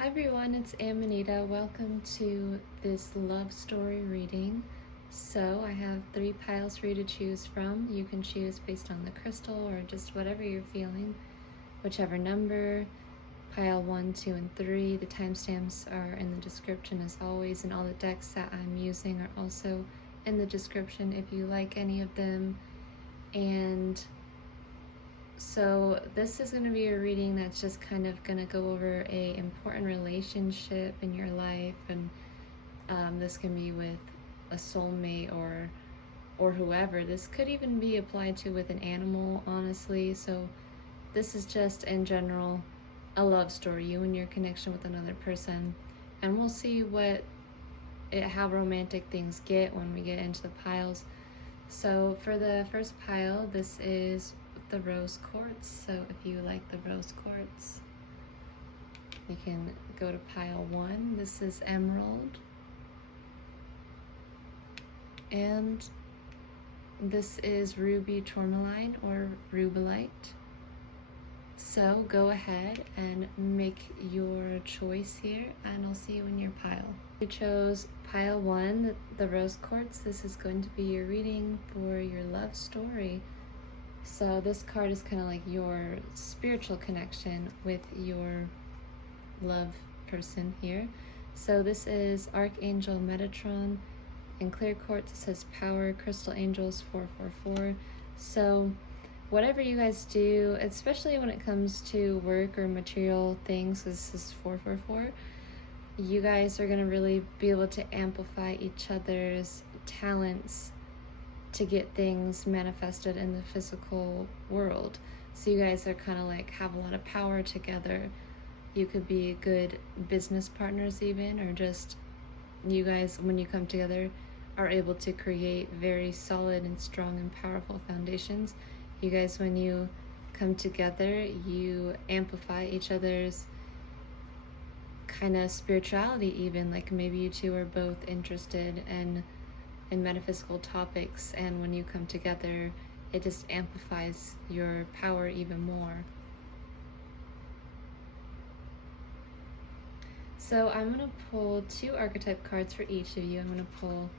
Hi everyone, it's Amanita. Welcome to this love story reading. So I have 3 piles for you to choose from. You can choose based on the crystal or just whatever you're feeling, whichever number. Pile 1, 2, and 3. The timestamps are in the description as always, and all the decks that I'm using are also in the description if you like any of them. And so this is going to be a reading that's just kind of going to go over a important relationship in your life, and this can be with a soulmate or whoever. This could even be applied to with an animal, honestly. So this is just in general a love story, you and your connection with another person, and we'll see how romantic things get when we get into the piles. So for the first pile, this is the rose quartz. So if you like the rose quartz, you can go to pile 1. This is emerald. And this is ruby tourmaline or rubellite. So go ahead and make your choice here, and I'll see you in your pile. You chose pile 1, the rose quartz. This is going to be your reading for your love story. So this card is kind of like your spiritual connection with your love person here. So this is Archangel Metatron. In clear quartz it says power, crystal angels 444. So whatever you guys do, especially when it comes to work or material things, this is 444, you guys are going to really be able to amplify each other's talents to get things manifested in the physical world. So you guys are kind of like have a lot of power together. You could be good business partners even, or just you guys, when you come together, are able to create very solid and strong and powerful foundations. You guys, when you come together, you amplify each other's kind of spirituality even. Like maybe you two are both interested in metaphysical topics, and when you come together, it just amplifies your power even more. So I'm going to pull 2 archetype cards for each of you. I'm going to pull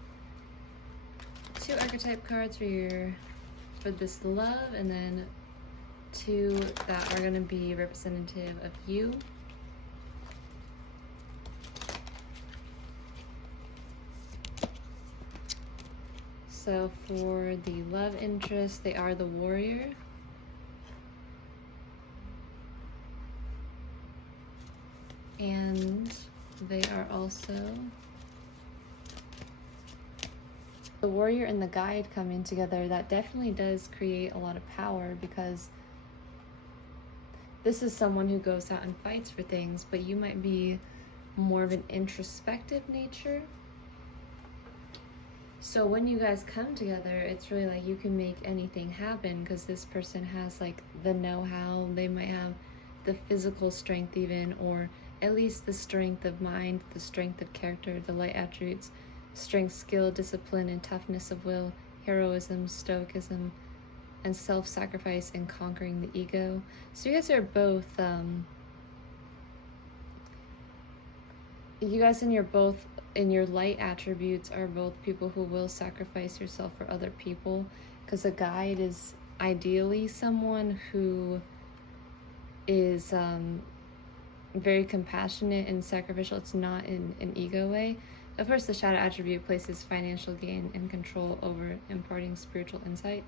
2 archetype cards for this love, and then 2 that are going to be representative of you. So for the love interest, they are the warrior. And they are also the warrior and the guide coming together. That definitely does create a lot of power, because this is someone who goes out and fights for things, but you might be more of an introspective nature. So when you guys come together, it's really like you can make anything happen, because this person has like the know-how. They might have the physical strength even, or at least the strength of mind, the strength of character, the light attributes, strength, skill, discipline, and toughness of will, heroism, stoicism, and self-sacrifice, and conquering the ego. So you guys are both, in your light attributes are both people who will sacrifice yourself for other people, because a guide is ideally someone who is very compassionate and sacrificial. It's not in an ego way. Of course, the shadow attribute places financial gain and control over imparting spiritual insight,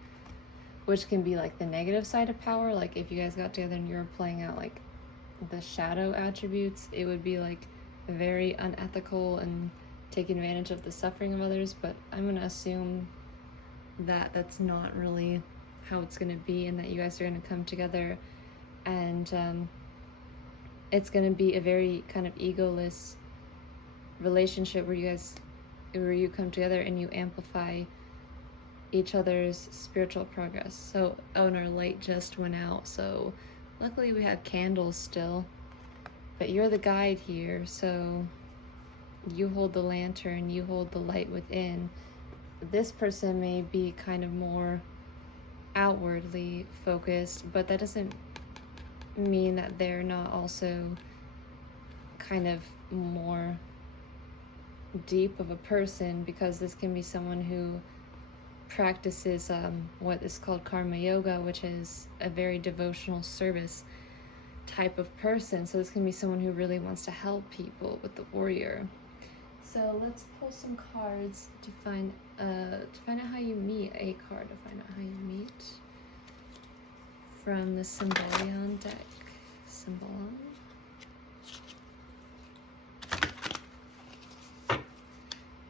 which can be like the negative side of power. Like if you guys got together and you were playing out like the shadow attributes, it would be like very unethical and taking advantage of the suffering of others. But I'm going to assume that that's not really how it's going to be, and that you guys are going to come together, and it's going to be a very kind of egoless relationship where you come together and you amplify each other's spiritual progress. So, oh, and our light just went out, so luckily we have candles still. But you're the guide here, so you hold the lantern, you hold the light within. This person may be kind of more outwardly focused, but that doesn't mean that they're not also kind of more deep of a person, because this can be someone who practices what is called karma yoga, which is a very devotional service type of person. So this can be someone who really wants to help people with the warrior. So let's pull some cards to find out how you meet. A card to find out how you meet from the Symbolion deck. Symbolon.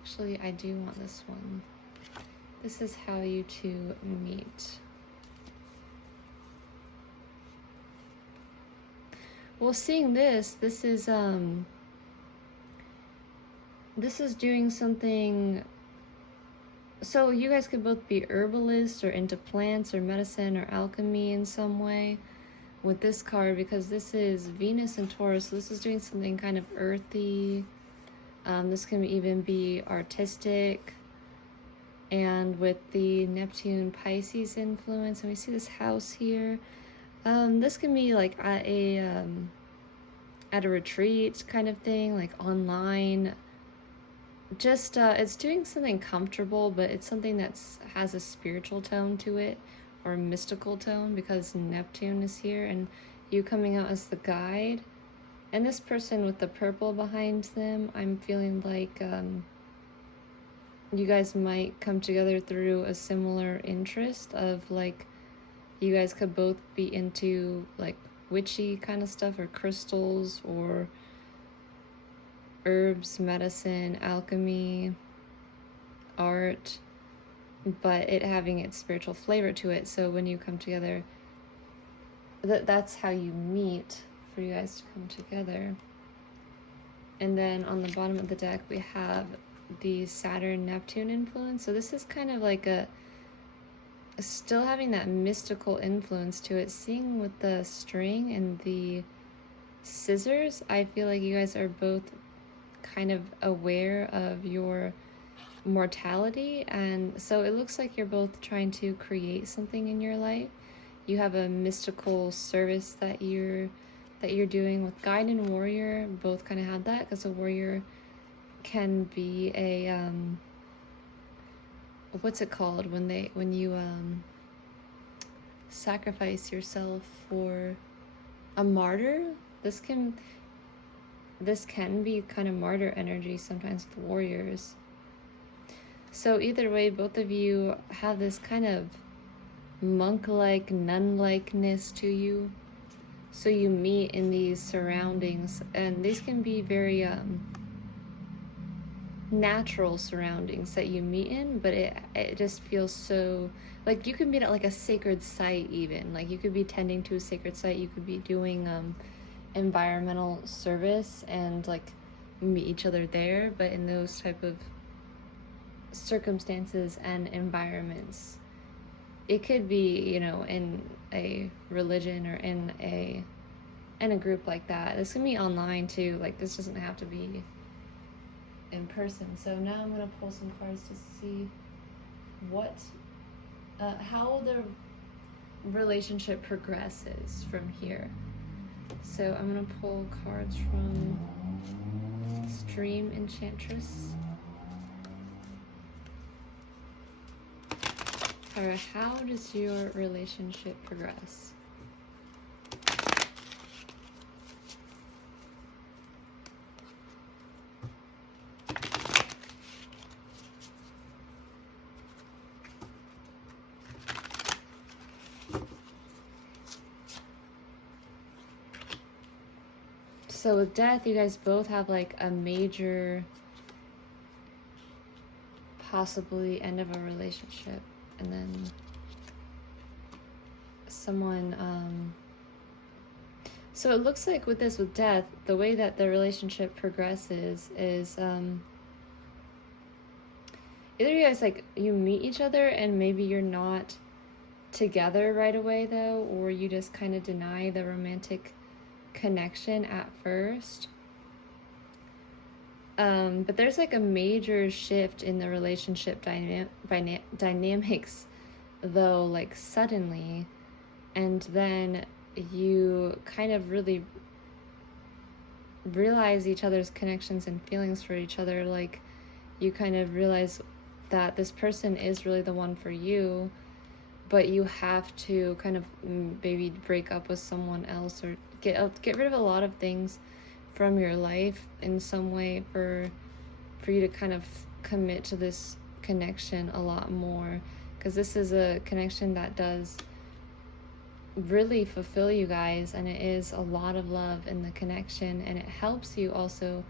Actually, I do want this one. This is how you two meet. Well, seeing this is doing something. So you guys could both be herbalists or into plants or medicine or alchemy in some way with this card, because this is Venus and Taurus. So this is doing something kind of earthy. This can even be artistic. And with the Neptune Pisces influence, and we see this house here, this can be like at a retreat kind of thing, like online. Just it's doing something comfortable, but it's something that's has a spiritual tone to it, or a mystical tone, because Neptune is here and you coming out as the guide. And this person with the purple behind them, I'm feeling like you guys might come together through a similar interest of, like, you guys could both be into like witchy kind of stuff, or crystals, or herbs, medicine, alchemy, art, but it having its spiritual flavor to it. So when you come together, that's how you meet, for you guys to come together. And then on the bottom of the deck we have the Saturn-Neptune influence. So this is kind of like still having that mystical influence to it. Seeing with the string and the scissors, I feel like you guys are both kind of aware of your mortality, and so it looks like you're both trying to create something in your life. You have a mystical service that you're doing with guide and warrior. Both kind of have that, because a warrior can be a what's it called when you sacrifice yourself for a martyr. This can be kind of martyr energy sometimes with warriors. So either way, both of you have this kind of monk-like, nun-likeness to you. So you meet in these surroundings, and these can be very natural surroundings that you meet in, but it just feels so, like, you could meet at like a sacred site even. Like, you could be tending to a sacred site, you could be doing environmental service and like meet each other there, but in those type of circumstances and environments. It could be, you know, in a religion or in a group like that. This can be online too. Like, this doesn't have to be in person. So now I'm gonna pull some cards to see how the relationship progresses from here. So I'm gonna pull cards from Stream Enchantress. Or how does your relationship progress? So with death, you guys both have like a major, possibly end of a relationship, and then someone, so it looks like with this, with death, the way that the relationship progresses is, either you guys, like, you meet each other and maybe you're not together right away though, or you just kind of deny the romantic connection at first. But there's like a major shift in the relationship dynamics though, like suddenly, and then you kind of really realize each other's connections and feelings for each other. Like, you kind of realize that this person is really the one for you, but you have to kind of maybe break up with someone else, or get rid of a lot of things from your life in some way for you to kind of commit to this connection a lot more, because this is a connection that does really fulfill you guys, and it is a lot of love in the connection, and it helps you also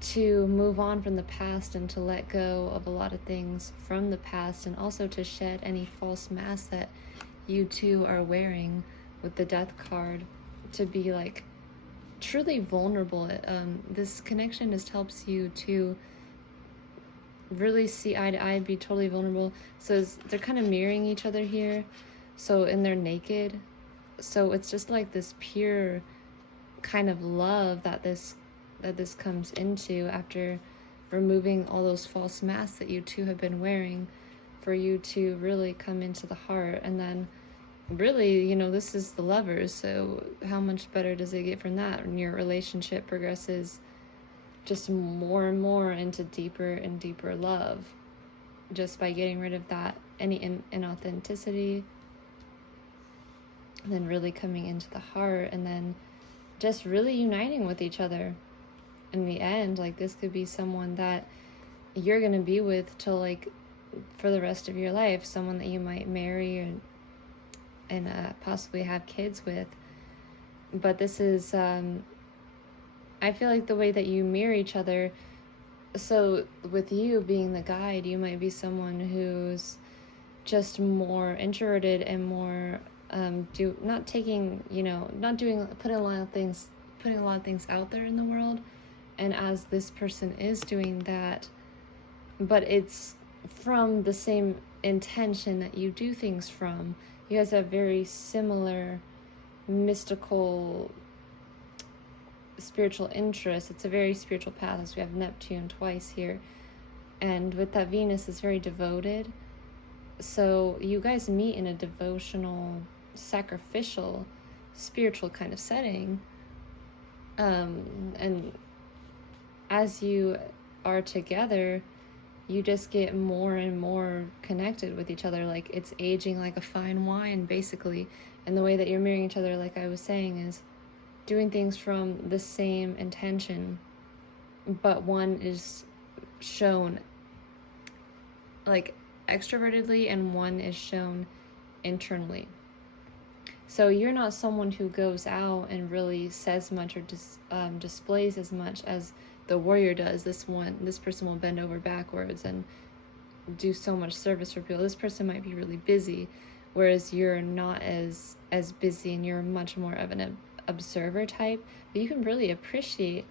to move on from the past and to let go of a lot of things from the past, and also to shed any false mask that you two are wearing with the Death card, to be like truly vulnerable. This connection just helps you to really see eye to eye, be totally vulnerable. So they're kind of mirroring each other here, and they're naked, so it's just like this pure kind of love that this comes into after removing all those false masks that you two have been wearing, for you to really come into the heart. And then really, you know, this is the Lovers, so how much better does it get from that? And your relationship progresses just more and more into deeper and deeper love, just by getting rid of that any inauthenticity, and then really coming into the heart, and then just really uniting with each other. In the end, like, this could be someone that you're gonna be with till, like, for the rest of your life, someone that you might marry and possibly have kids with. But this is I feel like the way that you mirror each other, so with you being the guide, you might be someone who's just more introverted and more putting a lot of things out there in the world. And as this person is doing that, but it's from the same intention that you do things from. You guys have very similar mystical spiritual interests. It's a very spiritual path, as we have Neptune twice here, and with that Venus is very devoted. So you guys meet in a devotional, sacrificial, spiritual kind of setting, and as you are together, you just get more and more connected with each other. Like, it's aging like a fine wine, basically. And the way that you're mirroring each other, like I was saying, is doing things from the same intention, but one is shown like extrovertedly and one is shown internally. So you're not someone who goes out and really says much or displays as much as the warrior does. This person will bend over backwards and do so much service for people. This person might be really busy, whereas you're not as busy, and you're much more of an observer type. But you can really appreciate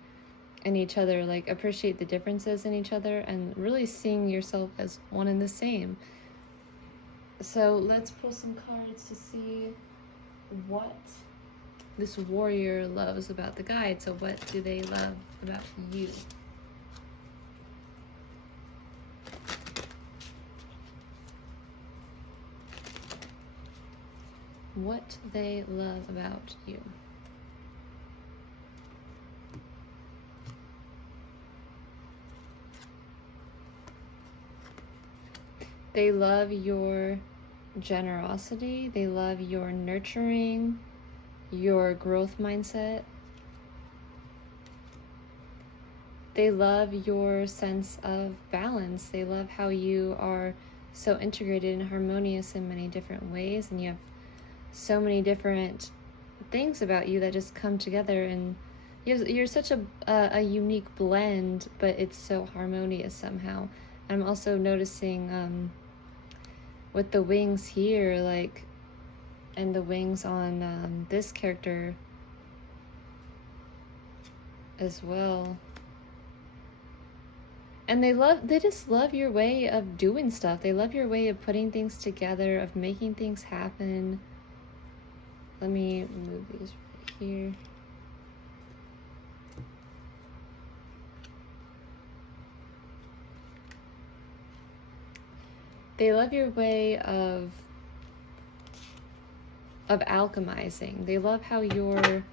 in each other, like appreciate the differences in each other, and really seeing yourself as one and the same. So let's pull some cards to see what this warrior loves about the guide. So what do they love about you? What they love about you. They love your generosity. They love your nurturing, your growth mindset. They love your sense of balance. They love how you are so integrated and harmonious in many different ways, and you have so many different things about you that just come together, and you're such a unique blend, but it's so harmonious somehow. I'm also noticing with the wings here, like, and the wings on this character as well. And they just love your way of doing stuff. They love your way of putting things together, of making things happen. Let me move these right here. They love your way of alchemizing. They love how you're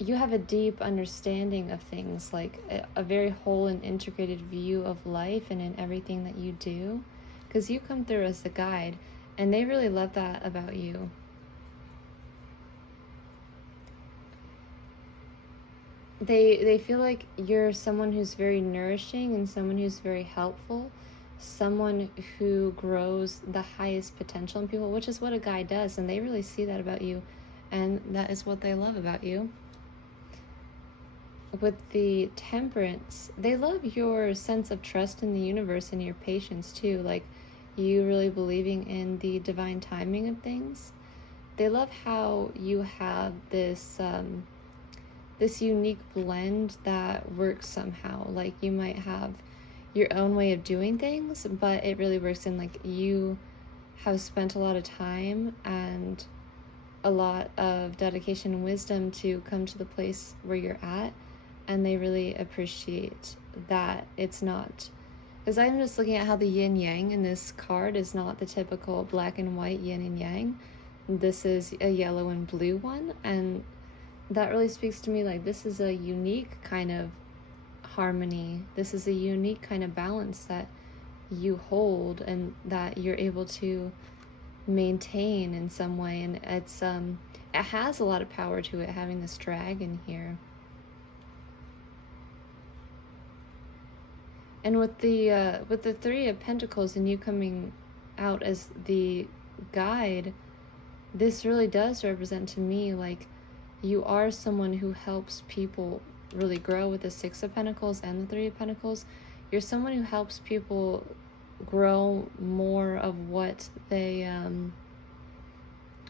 you have a deep understanding of things, like a very whole and integrated view of life and in everything that you do, because you come through as the guide, and they really love that about you. They feel like you're someone who's very nourishing and someone who's very helpful, someone who grows the highest potential in people, which is what a guide does, and they really see that about you, and that is what they love about you. With the Temperance, they love your sense of trust in the universe and your patience too, like you really believing in the divine timing of things. They love how you have this this unique blend that works somehow. Like you might have your own way of doing things, but it really works in, like, you have spent a lot of time and a lot of dedication and wisdom to come to the place where you're at, and they really appreciate that it's not, because I'm just looking at how the yin yang in this card is not the typical black and white yin and yang. This is a yellow and blue one, and that really speaks to me like this is a unique kind of harmony. This is a unique kind of balance that you hold and that you're able to maintain in some way, and it's it has a lot of power to it, having this dragon here. And with the Three of Pentacles and you coming out as the guide, this really does represent to me like you are someone who helps people really grow. With the Six of Pentacles and the Three of Pentacles, you're someone who helps people grow more of what they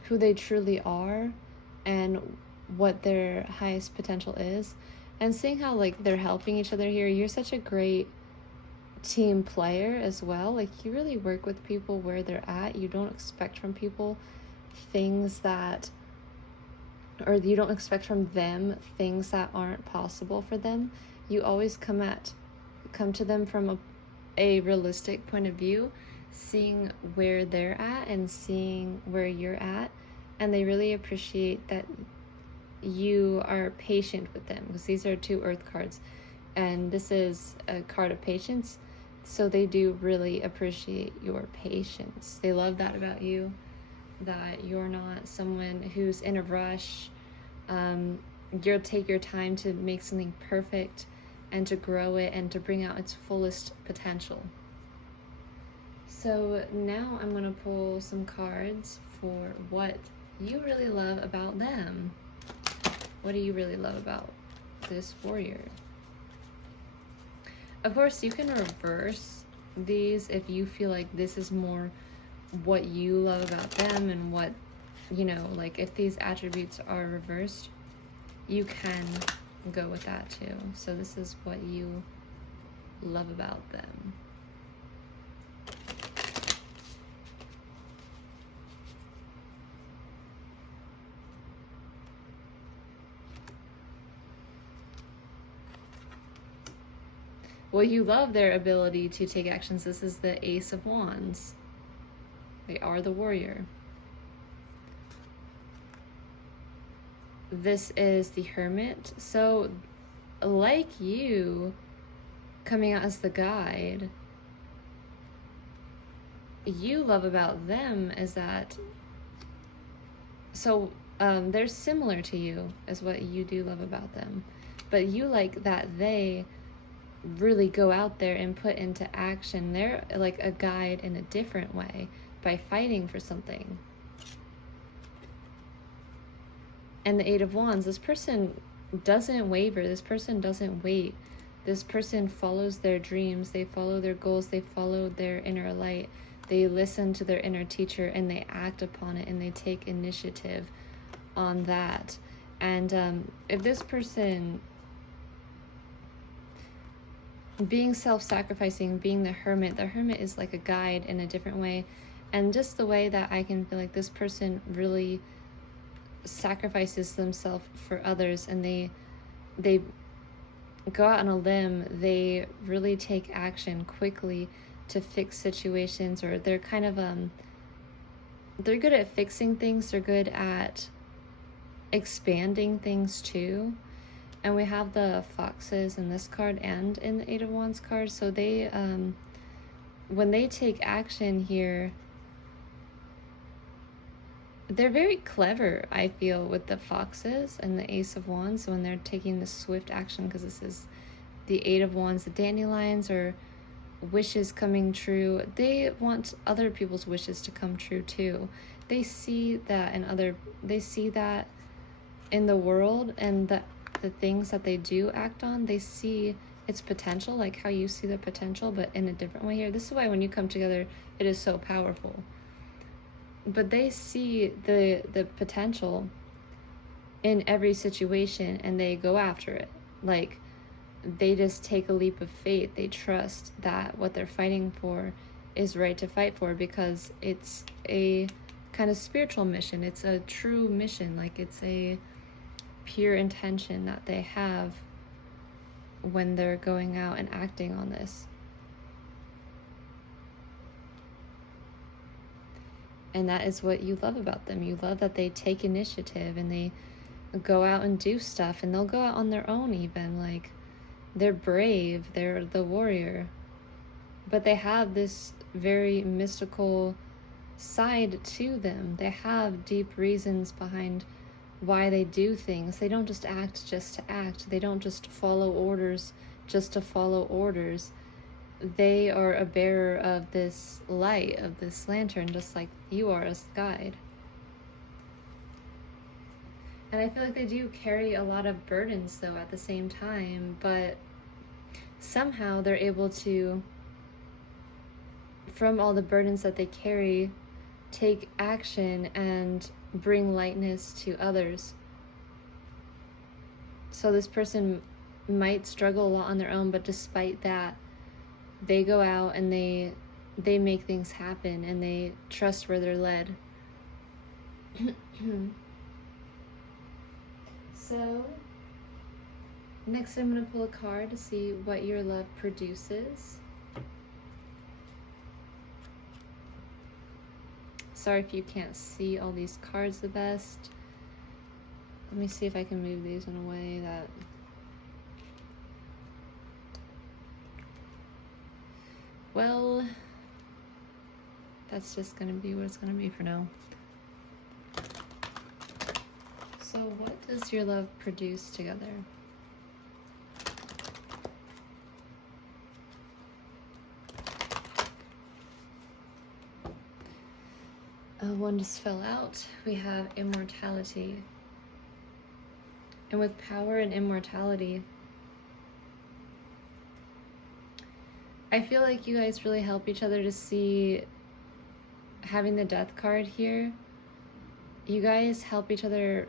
who they truly are and what their highest potential is. And seeing how like they're helping each other here, you're such a great team player as well. Like you really work with people where they're at. You don't expect from people things that, or you don't expect from them things that aren't possible for them. You always come to them from a realistic point of view, seeing where they're at and seeing where you're at, and they really appreciate that you are patient with them, because these are two earth cards and this is a card of patience, so they do really appreciate your patience. They love that about you, that you're not someone who's in a rush. You'll take your time to make something perfect and to grow it and to bring out its fullest potential. So now I'm going to pull some cards for what you really love about them. What do you really love about this warrior? Of course, you can reverse these if you feel like this is more what you love about them and what, you know, like if these attributes are reversed, you can go with that too. So this is what you love about them. Well, you love their ability to take actions. This is the Ace of Wands. They are the warrior. This is the Hermit. So, like you, coming out as the guide, you love about them is that, so they're similar to you as what you do love about them, but you like that they really go out there and put into action. They're like a guide in a different way by fighting for something. And the Eight of Wands, this person doesn't waver, this person doesn't wait, this person follows their dreams, they follow their goals, they follow their inner light, they listen to their inner teacher and they act upon it and they take initiative on that. And if this person being self-sacrificing, being the hermit is like a guide in a different way, and just the way that I can feel like this person really sacrifices themselves for others, and they go out on a limb, they really take action quickly to fix situations, or they're kind of they're good at fixing things, they're good at expanding things too. And we have the foxes in this card and in the Eight of Wands card. So they, when they take action here, they're very clever, I feel, with the foxes and the Ace of Wands when they're taking this swift action, because this is the Eight of Wands, the dandelions, or wishes coming true. They want other people's wishes to come true too. They see that in the world, and the things that they do act on, they see its potential, like how you see the potential, but in a different way here. This is why when you come together, it is so powerful. But they see the potential in every situation, and they go after it. Like, they just take a leap of faith. They trust that what they're fighting for is right to fight for, because it's a kind of spiritual mission. It's a true mission. Like, it's a pure intention that they have when they're going out and acting on this. And that is what you love about them. You love that they take initiative and they go out and do stuff, and they'll go out on their own even. Like, they're brave, they're the warrior. But they have this very mystical side to them. They have deep reasons behind why they do things. They don't just act to act. They don't just follow orders just to follow orders. They are a bearer of this light, of this lantern, just like you are as guide. And I feel like they do carry a lot of burdens though at the same time, but somehow they're able to, from all the burdens that they carry, take action and bring lightness to others. So this person might struggle a lot on their own, but despite that, they go out and they make things happen, and they trust where they're led. So next I'm going to pull a card to see what your love produces. Sorry if you can't see all these cards the best. Let me see if I can move these in a way that... Well, that's just going to be what it's going to be for now. So what does your love produce together? One just fell out. We have immortality. And with power and immortality, I feel like you guys really help each other to see, having the death card here, you guys help each other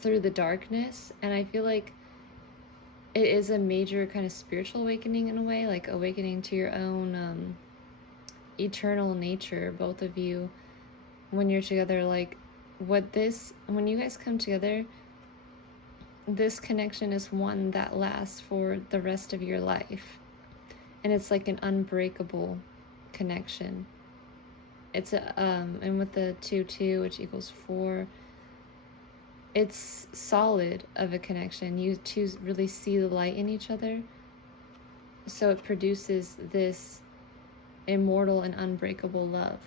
through the darkness, and I feel like it is a major kind of spiritual awakening in a way, like awakening to your own eternal nature, both of you, when you're together. Like, when you guys come together, this connection is one that lasts for the rest of your life. And it's like an unbreakable connection. It's and with the 2-2, which equals 4, it's solid of a connection. You two really see the light in each other. So it produces this immortal and unbreakable love.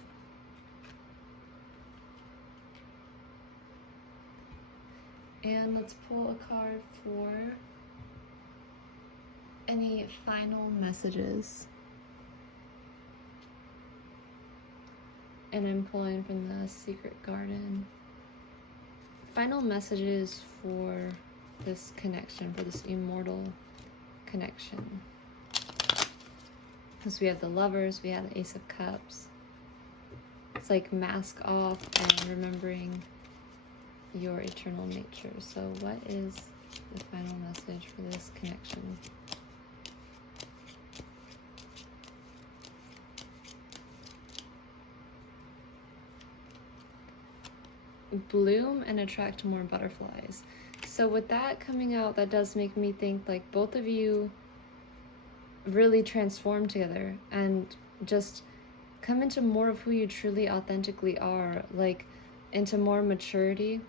And let's pull a card for any final messages. And I'm pulling from the Secret Garden. Final messages for this connection, for this immortal connection. Because we have the Lovers, we have the Ace of Cups. It's like mask off and remembering your eternal nature. So what is the final message for this connection? Bloom and attract more butterflies. So with that coming out, that does make me think like both of you really transform together and just come into more of who you truly authentically are, like into more maturity,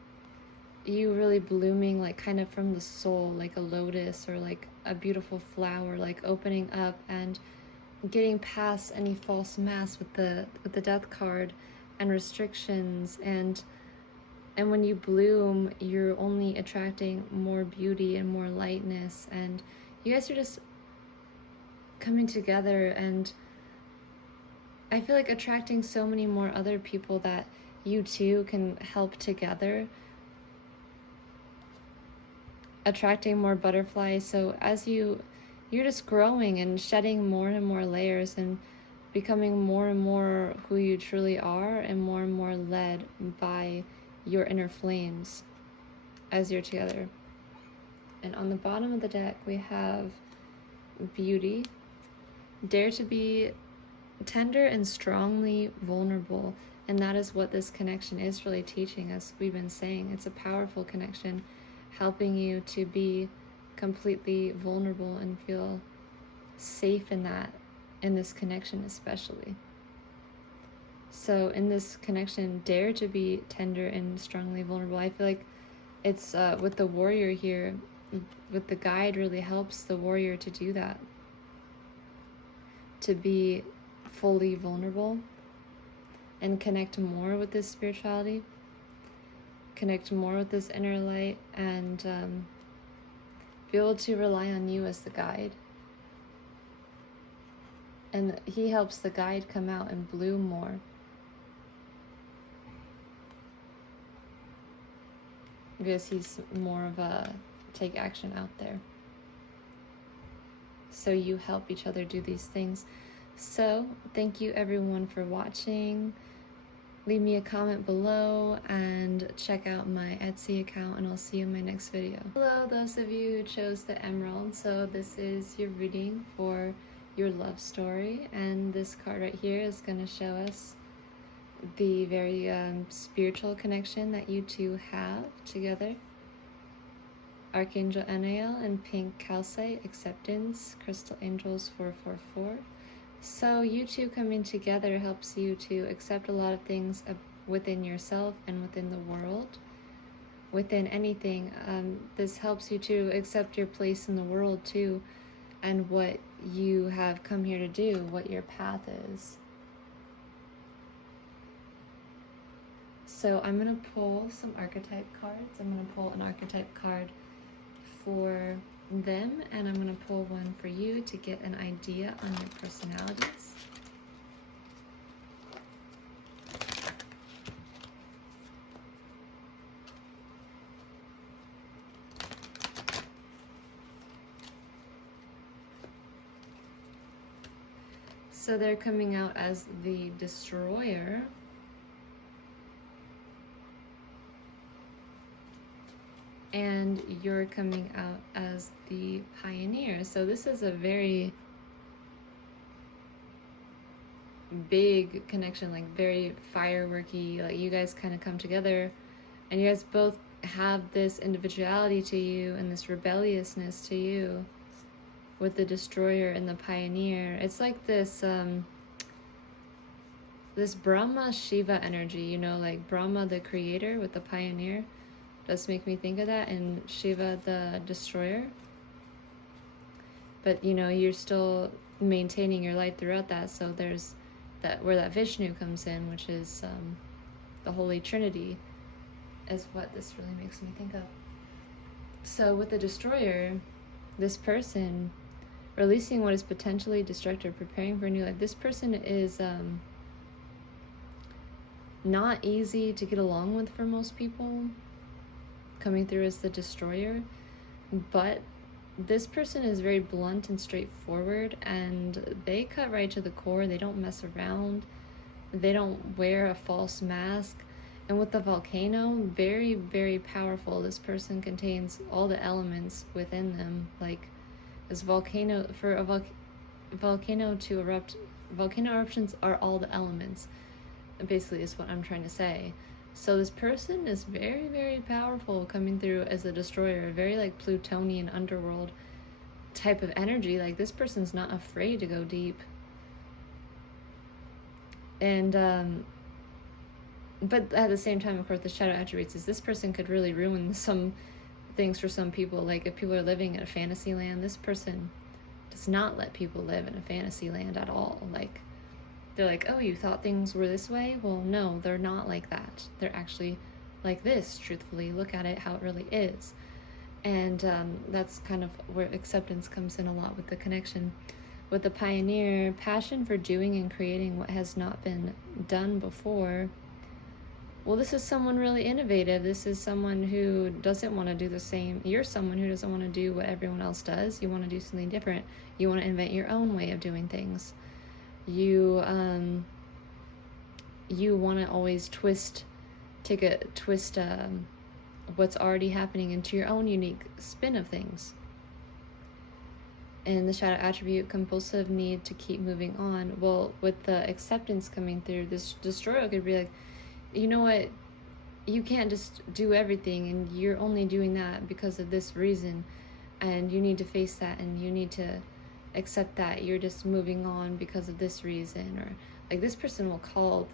you really blooming like kind of from the soul, like a lotus or like a beautiful flower, like opening up and getting past any false mask with the death card and restrictions, and when you bloom, you're only attracting more beauty and more lightness, and you guys are just coming together, and I feel like attracting so many more other people that you two can help together, attracting more butterflies. So as you're just growing and shedding more and more layers and becoming more and more who you truly are, and more led by your inner flames as you're together. And on the bottom of the deck we have beauty. Dare to be tender and strongly vulnerable, and that is what this connection is really teaching us. We've been saying it's a powerful connection, helping you to be completely vulnerable and feel safe in that, in this connection especially. So in this connection, dare to be tender and strongly vulnerable. I feel like it's with the warrior here, with the guide, really helps the warrior to do that, to be fully vulnerable and connect more with this spirituality, connect more with this inner light, and be able to rely on you as the guide. And he helps the guide come out and bloom more. Because he's more of a take action out there. So you help each other do these things. So thank you everyone for watching. Leave me a comment below and check out my Etsy account, and I'll see you in my next video. Hello, those of you who chose the emerald. So this is your reading for your love story, and this card right here is going to show us the very spiritual connection that you two have together. Archangel Anael and pink calcite, acceptance, crystal angels 444. So you two coming together helps you to accept a lot of things within yourself and within the world, within anything. This helps you to accept your place in the world too, and what you have come here to do, what your path is. So I'm going to pull some archetype cards. I'm going to pull an archetype card for them, and I'm going to pull one for you to get an idea on your personalities. So they're coming out as the Destroyer. And you're coming out as the Pioneer. So this is a very big connection, like very fireworky, like you guys kind of come together and you guys both have this individuality to you and this rebelliousness to you with the Destroyer and the Pioneer. It's like this this Brahma Shiva energy, you know, like Brahma the creator with the Pioneer does make me think of that, and Shiva the Destroyer. But you know, you're still maintaining your light throughout that, so there's that where that Vishnu comes in, which is the Holy Trinity, is what this really makes me think of. So with the Destroyer, this person releasing what is potentially destructive, preparing for a new life. This person is not easy to get along with for most people, coming through as the Destroyer, but this person is very blunt and straightforward, and they cut right to the core. They don't mess around. They don't wear a false mask. And with the volcano, very, very powerful. This person contains all the elements within them. Like, this volcano, for a volcano to erupt, volcano eruptions are all the elements, basically, is what I'm trying to say. So this person is very, very powerful, coming through as a Destroyer, very like Plutonian underworld type of energy. Like, this person's not afraid to go deep. And but at the same time, of course, the shadow attributes is this person could really ruin some things for some people. Like if people are living in a fantasy land, this person does not let people live in a fantasy land at all. Like they're like, oh, you thought things were this way? Well, no, they're not like that. They're actually like this, truthfully. Look at it how it really is. And that's kind of where acceptance comes in a lot with the connection. With the pioneer, passion for doing and creating what has not been done before. Well, this is someone really innovative. This is someone who doesn't want to do the same. You're someone who doesn't want to do what everyone else does. You want to do something different. You want to invent your own way of doing things. You want to always twist what's already happening into your own unique spin of things. And the shadow attribute, compulsive need to keep moving on. Well, with the acceptance coming through, this destroyer could be like, you know what, you can't just do everything, and you're only doing that because of this reason, and you need to face that, and you need to accept that you're just moving on because of this reason. Or like this person will call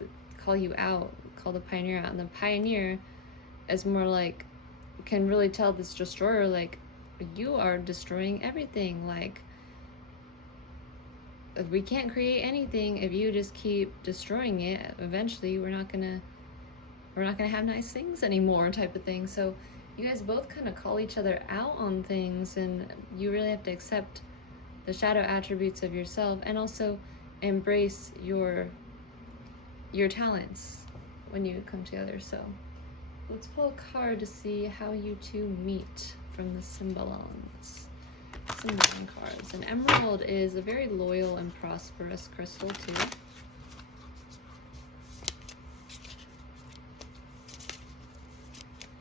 you out, call the pioneer out, and the pioneer is more like, can really tell this destroyer, like, you are destroying everything. Like, we can't create anything if you just keep destroying it. Eventually we're not gonna have nice things anymore, type of thing. So you guys both kind of call each other out on things, and you really have to accept the shadow attributes of yourself, and also embrace your talents when you come together. So let's pull a card to see how you two meet from the Symboline cards. And emerald is a very loyal and prosperous crystal too.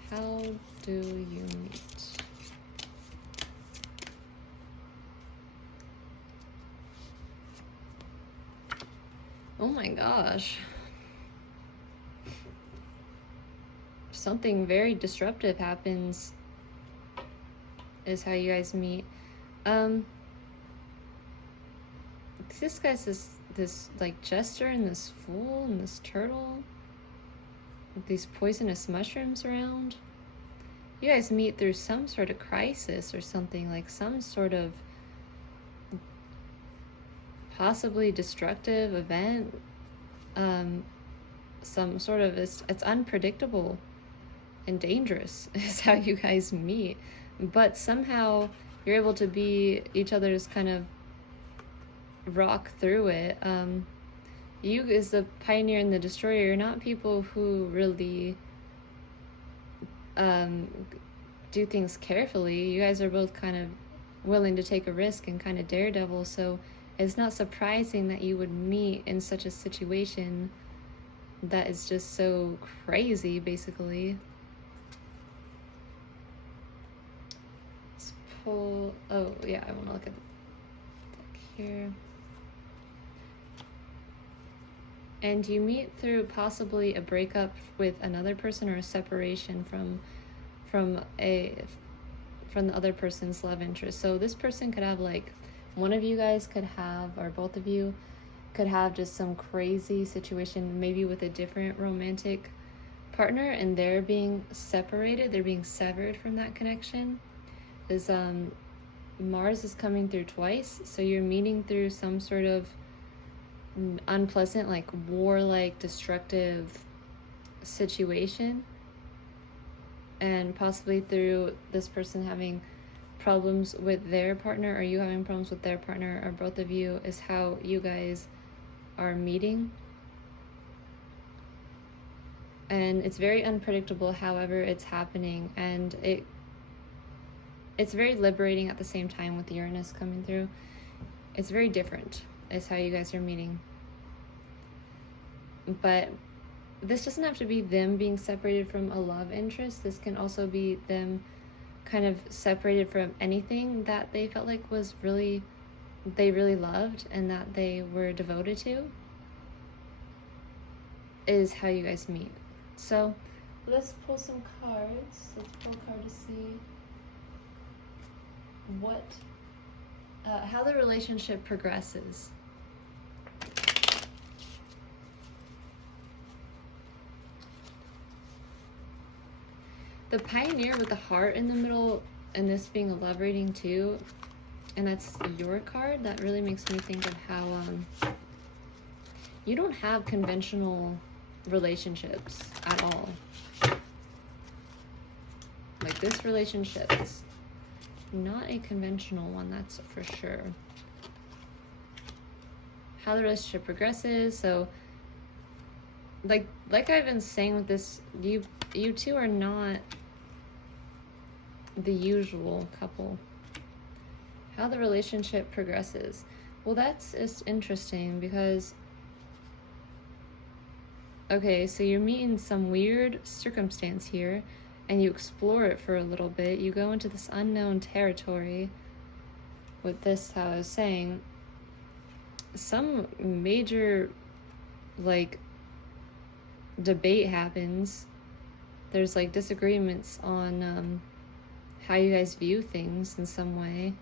How do you meet? Oh my gosh. Something very disruptive happens is how you guys meet. This guy's this like jester and this fool and this turtle with these poisonous mushrooms around. You guys meet through some sort of crisis or something, like some sort of possibly destructive event. Some sort of, it's unpredictable and dangerous is how you guys meet, but somehow you're able to be each other's kind of rock through it. You as the pioneer and the destroyer, you're not people who really do things carefully. You guys are both kind of willing to take a risk and kind of daredevil, so it's not surprising that you would meet in such a situation that is just so crazy, basically. Let's pull, oh yeah, I want to look at the deck here. And you meet through possibly a breakup with another person, or a separation from the other person's love interest. So this person could have, like, one of you guys could have, or both of you could have just some crazy situation, maybe with a different romantic partner, and they're being separated, they're being severed from that connection. Is Mars is coming through twice, so you're meeting through some sort of unpleasant, like warlike, destructive situation, and possibly through this person having problems with their partner, or you having problems with their partner, or both of you, is how you guys are meeting. And it's very unpredictable, however it's happening, and it's very liberating at the same time with Uranus coming through. It's very different is how you guys are meeting. But this doesn't have to be them being separated from a love interest. This can also be them kind of separated from anything that they felt like was really, they really loved and that they were devoted to, is how you guys meet. So let's pull some cards. Let's pull a card to see what, how the relationship progresses. The pioneer with the heart in the middle, and this being a love reading too, and that's your card, that really makes me think of how you don't have conventional relationships at all. Like, this relationship is not a conventional one, that's for sure. How the relationship progresses. So like I've been saying with this, you two are not the usual couple. How the relationship progresses. Well, that's just interesting because, okay, so you're meeting some weird circumstance here and you explore it for a little bit. You go into this unknown territory with this, how I was saying, some major, like, debate happens. There's, like, disagreements on how you guys view things in some way.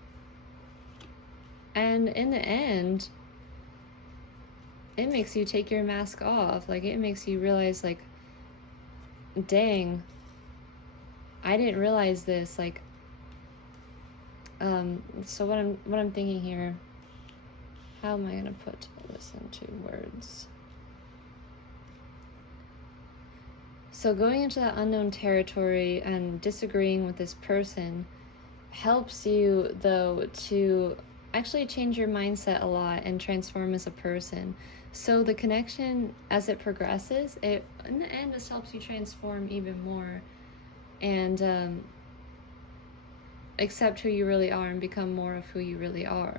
And in the end, it makes you take your mask off. Like, it makes you realize, like, dang, I didn't realize this. Like, so what I'm thinking here, how am I gonna put this into words? So going into that unknown territory and disagreeing with this person helps you, though, to actually change your mindset a lot and transform as a person. So the connection, as it progresses, it in the end just helps you transform even more and accept who you really are and become more of who you really are.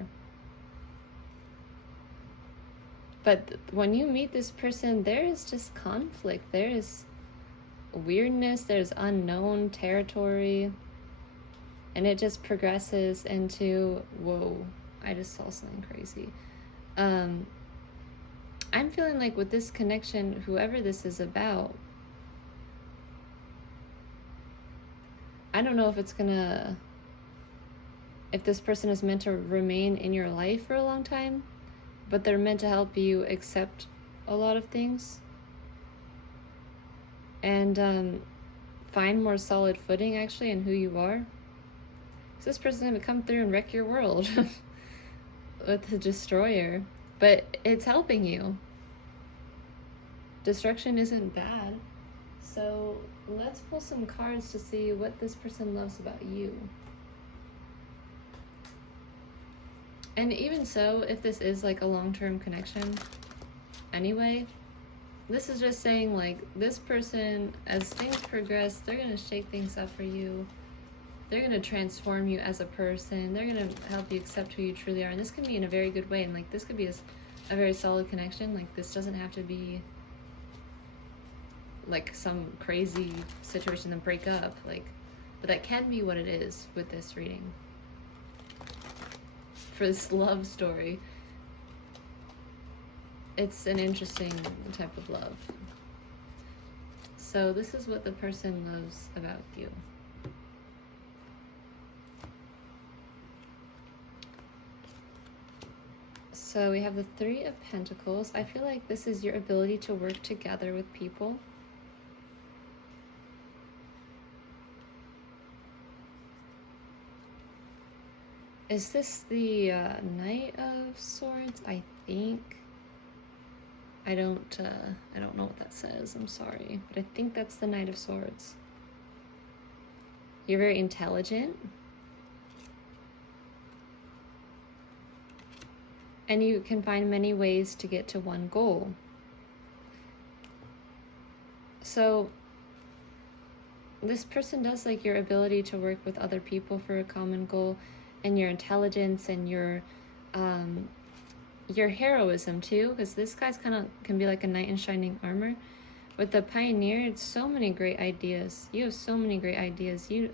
But when you meet this person, there is just conflict. There is weirdness. There's unknown territory. And it just progresses into, whoa, I just saw something crazy. I'm feeling like with this connection, whoever this is about, I don't know if it's gonna, if this person is meant to remain in your life for a long time, but they're meant to help you accept a lot of things and find more solid footing actually in who you are. So this person's gonna come through and wreck your world with the destroyer, but it's helping you. Destruction isn't bad. So let's pull some cards to see what this person loves about you. And even so, if this is like a long-term connection anyway, this is just saying, like, this person, as things progress, they're gonna shake things up for you. They're going to transform you as a person. They're going to help you accept who you truly are. And this can be in a very good way. And, like, this could be a very solid connection. Like, this doesn't have to be, like, some crazy situation to break up. Like, but that can be what it is with this reading. For this love story. It's an interesting type of love. So this is what the person loves about you. So we have the Three of Pentacles. I feel like this is your ability to work together with people. Is this the Knight of Swords? I think. I don't know what that says. I'm sorry, but I think that's the Knight of Swords. You're very intelligent. And you can find many ways to get to one goal. So this person does like your ability to work with other people for a common goal, and your intelligence and your heroism too, because this guy's kind of can be like a knight in shining armor. With the Pioneer, it's so many great ideas. You have so many great ideas. You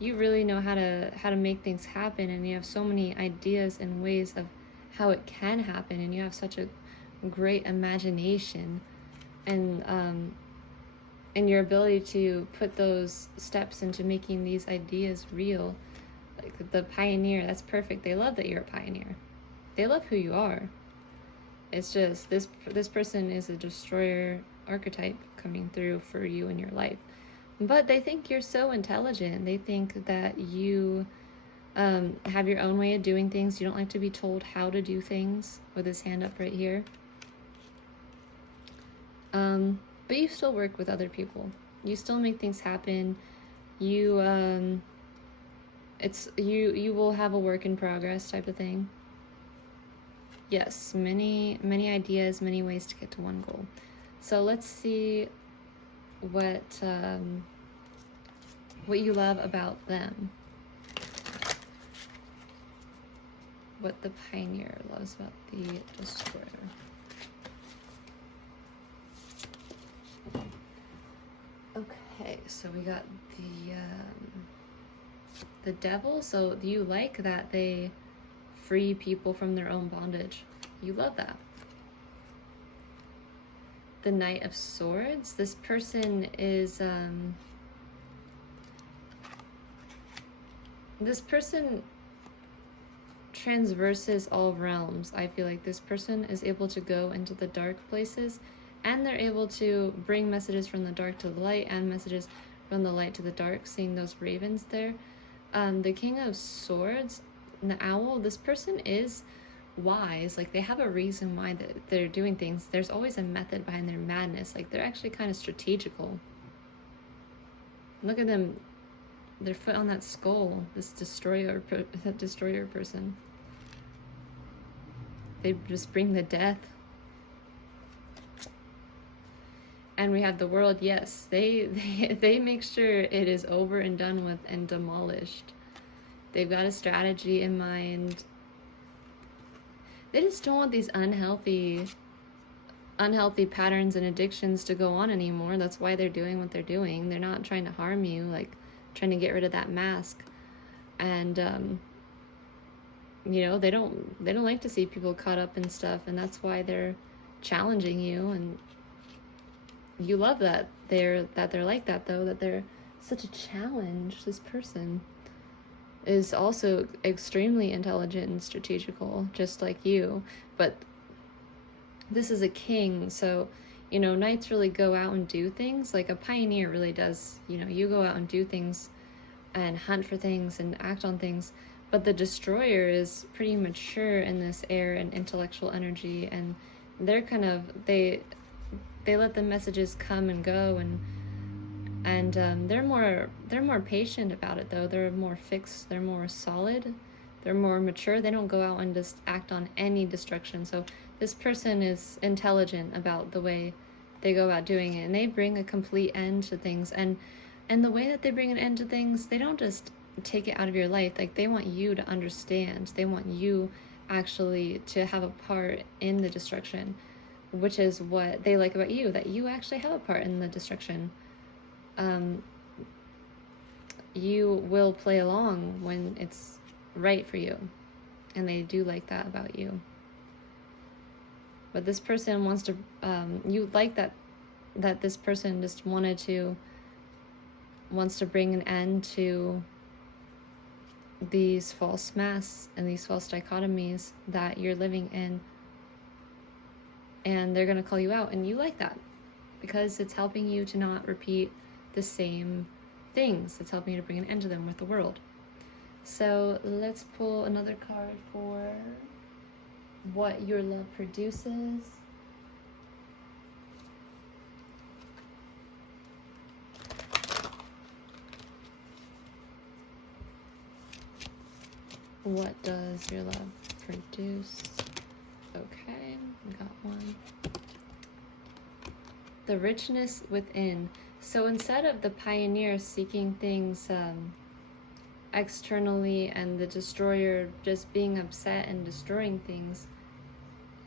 really know how to make things happen, and you have so many ideas and ways of how it can happen, and you have such a great imagination and your ability to put those steps into making these ideas real. Like the Pioneer, that's perfect. They love that you're a pioneer. They love who you are. It's just this person is a destroyer archetype coming through for you in your life. But they think you're so intelligent. They think that you have your own way of doing things. You don't like to be told how to do things, with his hand up right here. But you still work with other people. You still make things happen. You you will have a work in progress type of thing. Yes, many ideas, many ways to get to one goal. So let's see what you love about them. What the pioneer loves about the destroyer. Okay, so we got the devil. So you like that they free people from their own bondage. You love that. The Knight of Swords. This person is this person transverses all realms. I feel like this person is able to go into the dark places, and they're able to bring messages from the dark to the light and messages from the light to the dark, seeing those ravens there. The King of Swords, the owl, this person is wise. Like, they have a reason why they're doing things. There's always a method behind their madness. Like, they're actually kind of strategical. Look at them, their foot on that skull, this destroyer person. They just bring the death. And we have the world. Yes, they make sure it is over and done with and demolished. They've got a strategy in mind. They just don't want these unhealthy patterns and addictions to go on anymore. That's why they're doing what they're doing. They're not trying to harm you, like trying to get rid of that mask. And you know, they don't like to see people caught up in stuff, and that's why they're challenging you. And you love that they're like that, though, that they're such a challenge. This person is also extremely intelligent and strategical, just like you. But this is a king, so, you know, knights really go out and do things. Like a pioneer really does, you know, you go out and do things and hunt for things and act on things. But the destroyer is pretty mature in this air and intellectual energy, and they're kind of, they let the messages come and go, and they're more patient about it, though. They're more fixed, they're more solid, they're more mature. They don't go out and just act on any destruction. So this person is intelligent about the way they go about doing it, and they bring a complete end to things. And the way that they bring an end to things, they don't just take it out of your life. Like, they want you to understand. They want you actually to have a part in the destruction, which is what they like about you, that you actually have a part in the destruction. You will play along when it's right for you, and they do like that about you. But this person wants to, you like that this person just wants to bring an end to these false masks and these false dichotomies that you're living in. And they're going to call you out, and you like that because it's helping you to not repeat the same things. It's helping you to bring an end to them with the world. So let's pull another card for what your love produces. What does your love produce? Okay, we got one. The richness within. So instead of the pioneer seeking things externally and the destroyer just being upset and destroying things,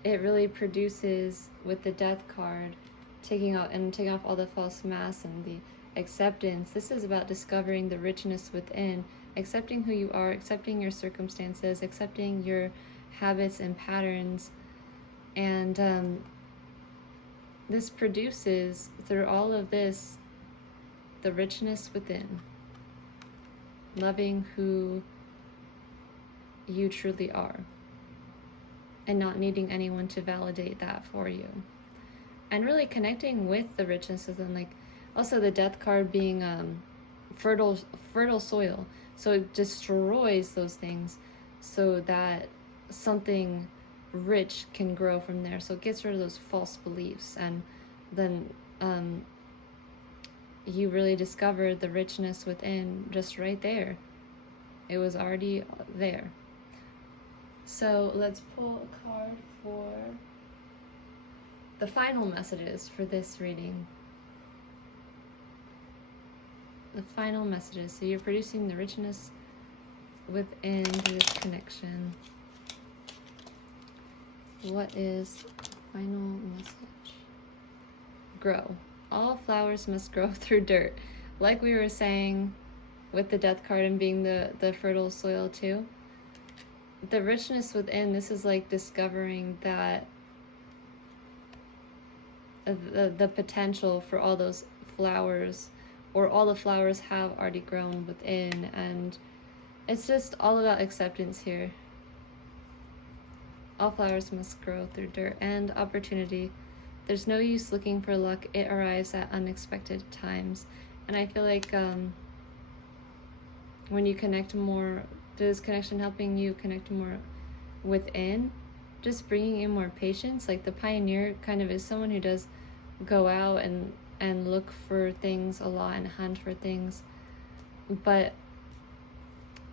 it really produces, with the death card, taking off all the false masks and the acceptance. This is about discovering the richness within, accepting who you are, accepting your circumstances, accepting your habits and patterns. And this produces, through all of this, the richness within. Loving who you truly are, and not needing anyone to validate that for you. And really connecting with the richness within, like, Also, the death card being fertile soil, so it destroys those things so that something rich can grow from there. So it gets rid of those false beliefs, and then you really discovered the richness within just right there. It was already there. So let's pull a card for the final messages for this reading. The final messages. So you're producing the richness within this connection. What is the final message? Grow. All flowers must grow through dirt. Like we were saying with the death card and being the fertile soil too. The richness within, this is like discovering that the potential for all those flowers, or all the flowers have already grown within, and it's just all about acceptance here. All flowers must grow through dirt. And opportunity. There's no use looking for luck. It arrives at unexpected times. And I feel like when you connect more, this connection helping you connect more within, just bringing in more patience. Like the pioneer kind of is someone who does go out and look for things a lot and hunt for things. But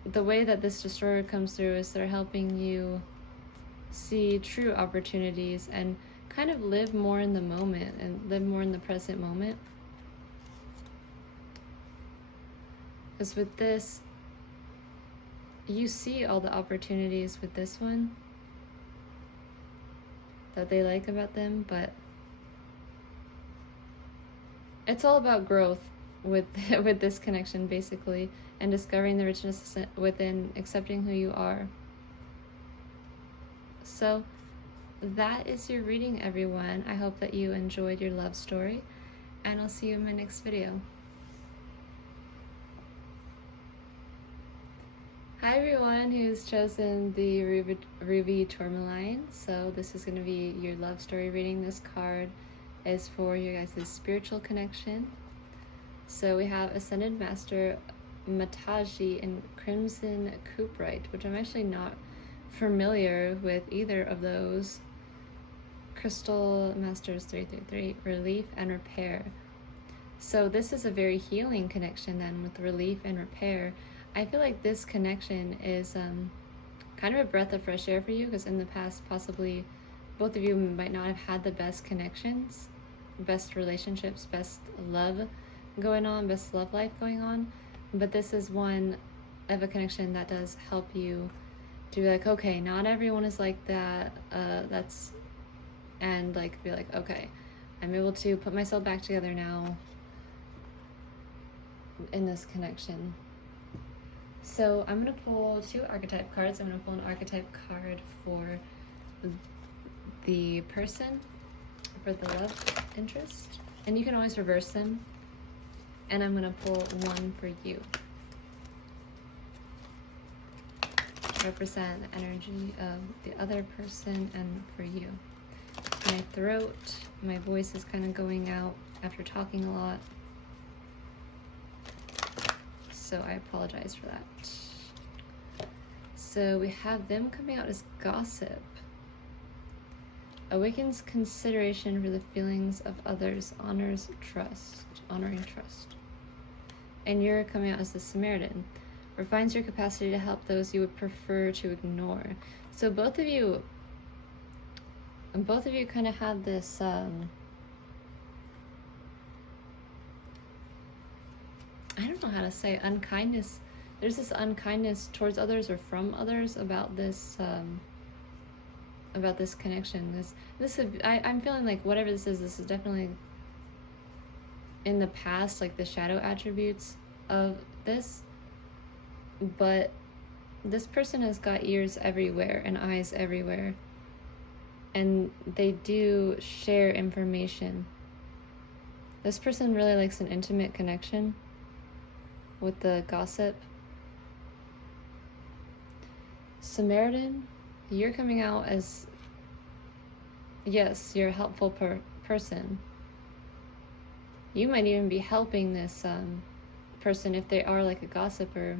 the way that this destroyer comes through is they're helping you see true opportunities and kind of live more in the moment and live more in the present moment. Because with this, you see all the opportunities with this one that they like about them, but it's all about growth with with this connection, basically, and discovering the richness within, accepting who you are. So that is your reading, everyone. I hope that you enjoyed your love story, and I'll see you in my next video. Hi everyone who's chosen the Ruby Tourmaline. So this is going to be your love story reading. This card is for your guys' spiritual connection. So we have Ascended Master Mataji and Crimson Cooperite, which I'm actually not familiar with either of those. Crystal Masters 333, Relief and Repair. So this is a very healing connection then, with relief and repair. I feel like this connection is kind of a breath of fresh air for you, because in the past possibly both of you might not have had the best connections, best relationships, best love going on, best love life going on. But this is one of a connection that does help you to be like, okay, not everyone is like that. And like be like, okay, I'm able to put myself back together now in this connection. So I'm going to pull 2 archetype cards. I'm going to pull an archetype card for the person, for the love interest, and you can always reverse them. And I'm going to pull one for you. Represent the energy of the other person and for you. My throat, my voice is kind of going out after talking a lot, so I apologize for that. So we have them coming out as gossip. Awakens consideration for the feelings of others, honoring trust. And you're coming out as the Samaritan. Refines your capacity to help those you would prefer to ignore. So both of you kind of had this I don't know how to say, unkindness. There's this unkindness towards others or from others about this connection. I'm feeling like whatever this is definitely in the past, like the shadow attributes of this. But this person has got ears everywhere and eyes everywhere, and they do share information. This person really likes an intimate connection with the gossip. Samaritan, you're coming out as, yes, you're a helpful person. you might even be helping this person if they are like a gossiper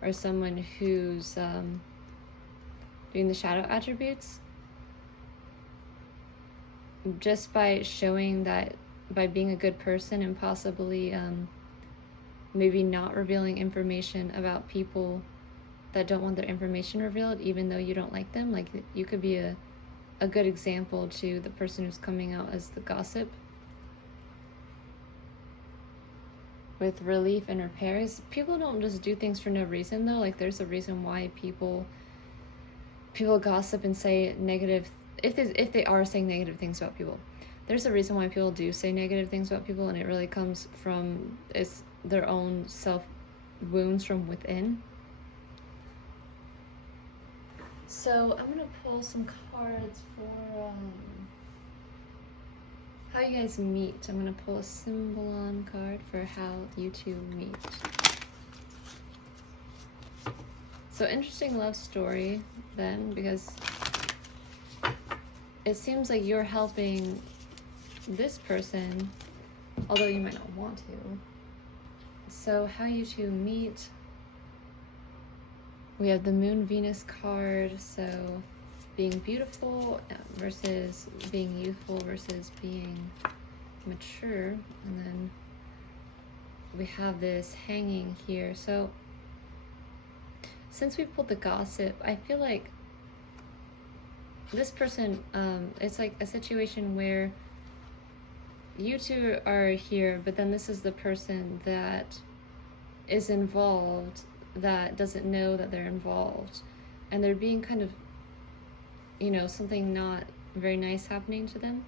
or someone who's doing the shadow attributes, just by showing that, by being a good person and possibly maybe not revealing information about people that don't want their information revealed, even though you don't like them. Like, you could be a good example to the person who's coming out as the gossip. With relief and repairs, people don't just do things for no reason though. Like, there's a reason why people gossip and say negative, if they are saying negative things about people. There's a reason why people do say negative things about people, and it really comes from their own self wounds from within. So I'm gonna pull some cards for how you guys meet. I'm gonna pull a Symbolon card for how you two meet. So interesting love story then, because it seems like you're helping this person, although you might not want to. So how you two meet, we have the Moon Venus card, so being beautiful versus being youthful versus being mature. And then we have this Hanging here. So since we pulled the Gossip, I feel like this person, it's like a situation where you two are here, but then this is the person that is involved that doesn't know that they're involved, and they're being kind of, something not very nice happening to them,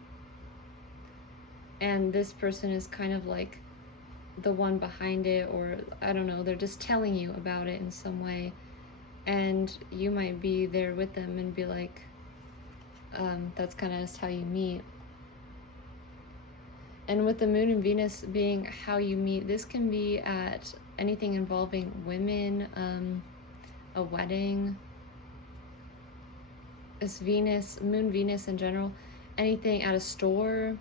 and this person is kind of like the one behind it, or I don't know, they're just telling you about it in some way, and you might be there with them and be like, that's kind of just how you meet. And with the Moon and Venus being how you meet, this can be at anything involving women, a wedding. It's Venus, Moon, Venus in general. Anything at a store,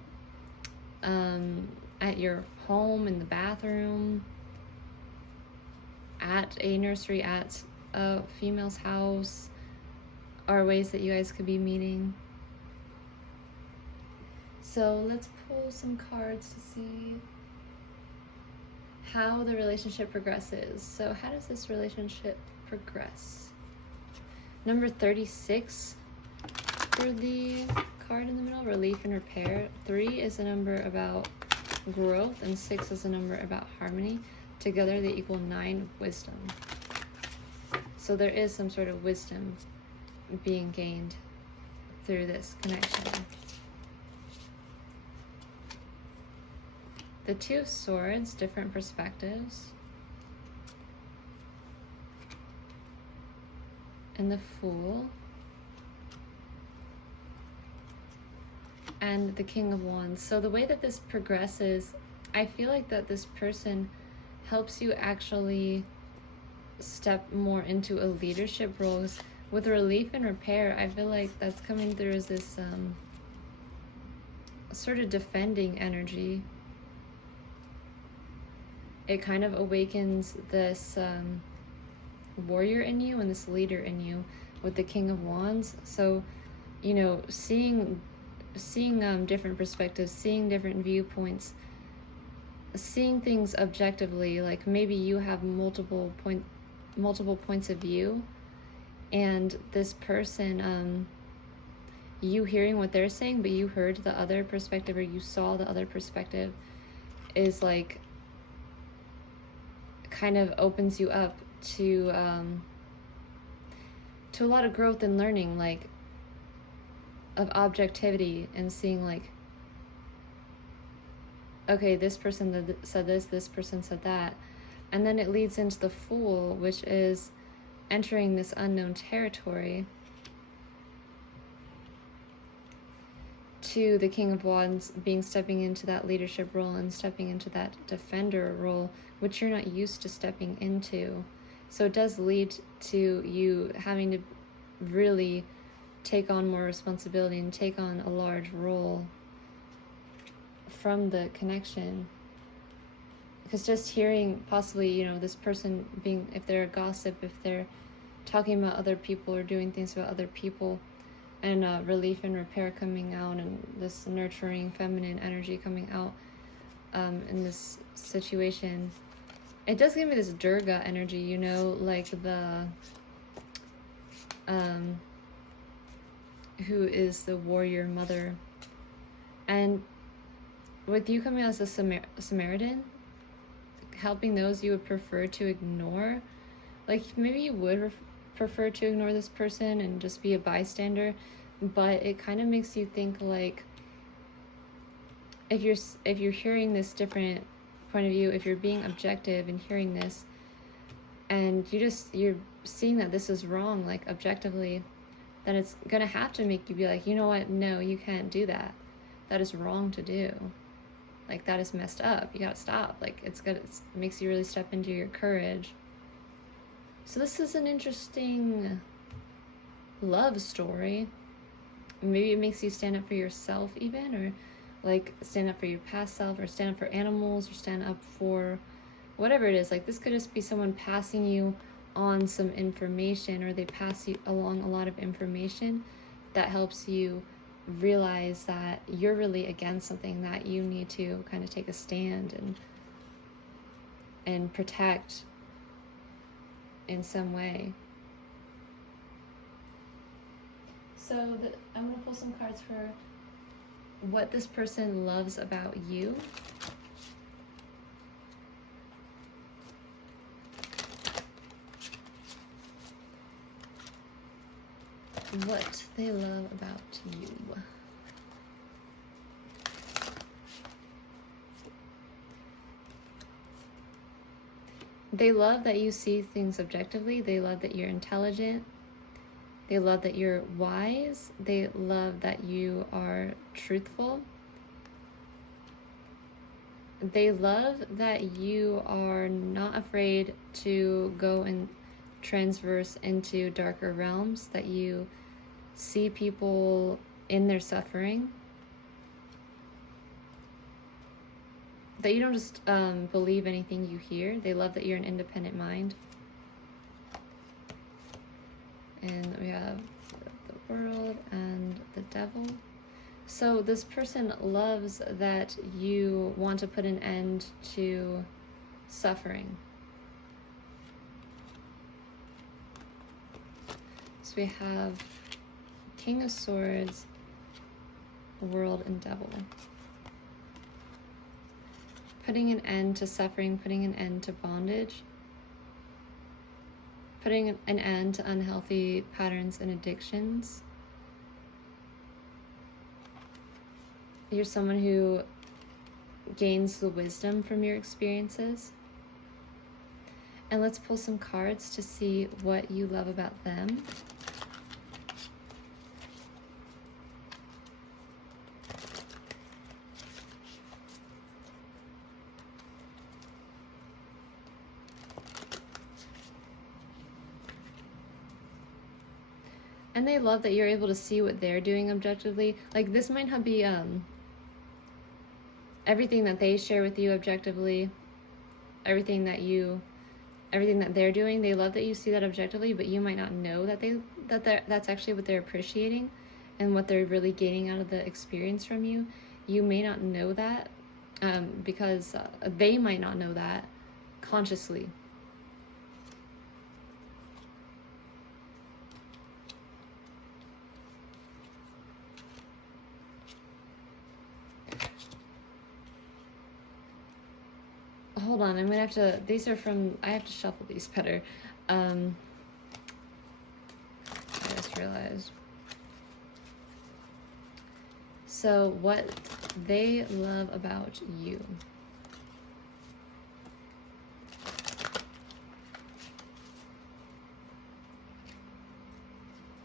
at your home, in the bathroom, at a nursery, at a female's house, are ways that you guys could be meeting. So let's pull some cards to see how the relationship progresses. So how does this relationship progress? Number 36 for the card in the middle, relief and repair. 3 is a number about growth, and 6 is a number about harmony. Together they equal 9, wisdom. So there is some sort of wisdom being gained through this connection. The 2 of Swords, different perspectives. And the Fool. And the King of Wands. So the way that this progresses, I feel like that this person helps you actually step more into a leadership role. With relief and repair, I feel like that's coming through as this sort of defending energy. It kind of awakens this warrior in you and this leader in you with the King of Wands. So, seeing different perspectives, seeing different viewpoints, seeing things objectively. Like, maybe you have multiple points of view, and this person, you hearing what they're saying, but you heard the other perspective, or you saw the other perspective, is like kind of opens you up to a lot of growth and learning, like of objectivity, and seeing like, okay, this person said this person said that, and then it leads into the Fool, which is entering this unknown territory, to the King of Wands stepping into that leadership role and stepping into that defender role, which you're not used to stepping into. So it does lead to you having to really take on more responsibility and take on a large role from the connection. Because just hearing possibly, you know, this person being, if they're a gossip, if they're talking about other people or doing things about other people, and relief and repair coming out, and this nurturing feminine energy coming out in this situation. It does give me this Durga energy, you know, like the who is the warrior mother. And with you coming as a Samaritan, helping those you would prefer to ignore, like maybe you would prefer to ignore this person and just be a bystander, but it kind of makes you think, like, if you're hearing this different point of view, if you're being objective and hearing this, and you're seeing that this is wrong, like objectively, then it's gonna have to make you be like, you know what, no, you can't do that. That is wrong to do. Like, that is messed up. You gotta stop. Like, it makes you really step into your courage. So this is an interesting love story. Maybe it makes you stand up for yourself even, or like stand up for your past self, or stand up for animals, or stand up for whatever it is. Like, this could just be someone passing you on some information, or they pass you along a lot of information that helps you realize that you're really against something, that you need to kind of take a stand and protect in some way. So I'm going to pull some cards for what this person loves about you. What they love about you. They love that you see things objectively. They love that you're intelligent. They love that you're wise. They love that you are truthful. They love that you are not afraid to go and transverse into darker realms, that you see people in their suffering, that you don't just believe anything you hear. They love that you're an independent mind. And we have the World and the Devil. So this person loves that you want to put an end to suffering. So we have King of Swords, World, and Devil. Putting an end to suffering, putting an end to bondage, putting an end to unhealthy patterns and addictions. You're someone who gains the wisdom from your experiences. And let's pull some cards to see what you love about them. And they love that you're able to see what they're doing objectively. Like, this might not be everything that they share with you objectively, everything that they're doing. They love that you see that objectively, but you might not know that that's actually what they're appreciating and what they're really gaining out of the experience from you. You may not know that because they might not know that consciously. Hold on, I'm gonna have to, these are from, I have to shuffle these better. I just realized. So what they love about you.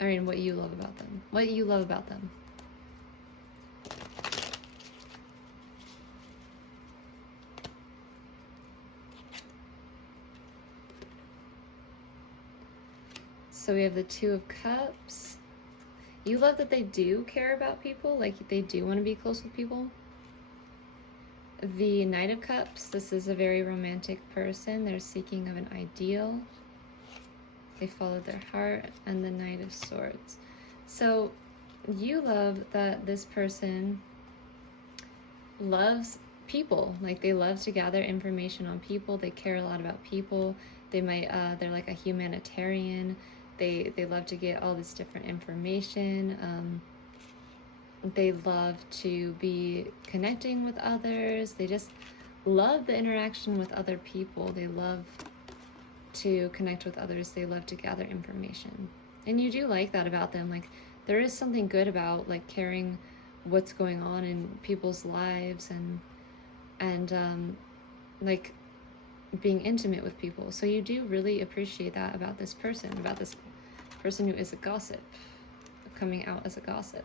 I mean, what you love about them. What you love about them. So we have the Two of Cups. You love that they do care about people, like they do want to be close with people. The Knight of Cups, this is a very romantic person. They're seeking of an ideal. They follow their heart. And the Knight of Swords. So you love that this person loves people. Like, they love to gather information on people. They care a lot about people. They might, they're like a humanitarian. They love to get all this different information. They love to be connecting with others. They just love the interaction with other people. They love to connect with others. They love to gather information. And you do like that about them. Like, there is something good about like caring what's going on in people's lives and like being intimate with people. So you do really appreciate that about this person who is a gossip, coming out as a gossip.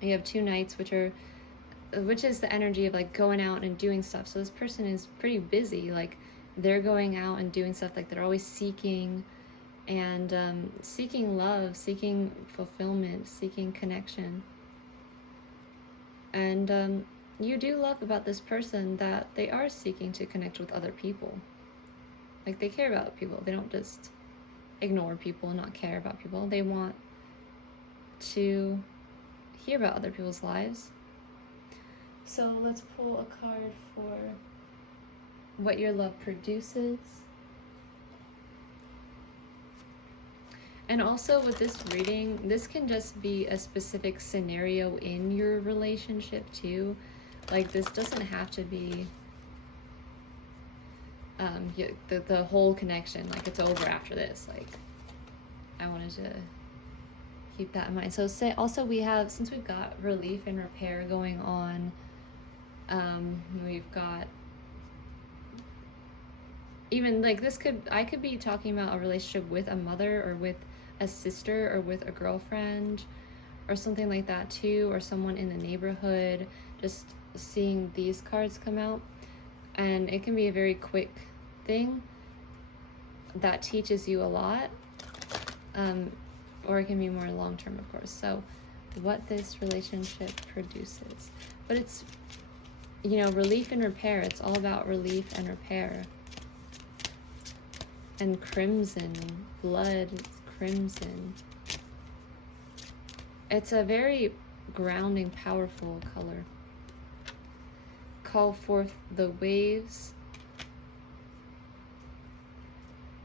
You have two knights, which is the energy of like going out and doing stuff. So this person is pretty busy. Like, they're going out and doing stuff. Like, they're always seeking and seeking love, seeking fulfillment, seeking connection. And you do love about this person that they are seeking to connect with other people. Like, they care about people. They don't just ignore people and not care about people. They want to hear about other people's lives. So let's pull a card for what your love produces. And also with this reading, this can just be a specific scenario in your relationship too. Like, this doesn't have to be the whole connection, like it's over after this. Like, I wanted to keep that in mind. So also we have, since we've got relief and repair going on, we've got even like I could be talking about a relationship with a mother or with a sister or with a girlfriend or something like that too, or someone in the neighborhood. Just seeing these cards come out, and it can be a very quick thing that teaches you a lot, or it can be more long-term, of course. So what this relationship produces, but it's, you know, relief and repair. It's all about relief and repair. And crimson, blood, crimson. It's a very grounding, powerful color. Call forth the waves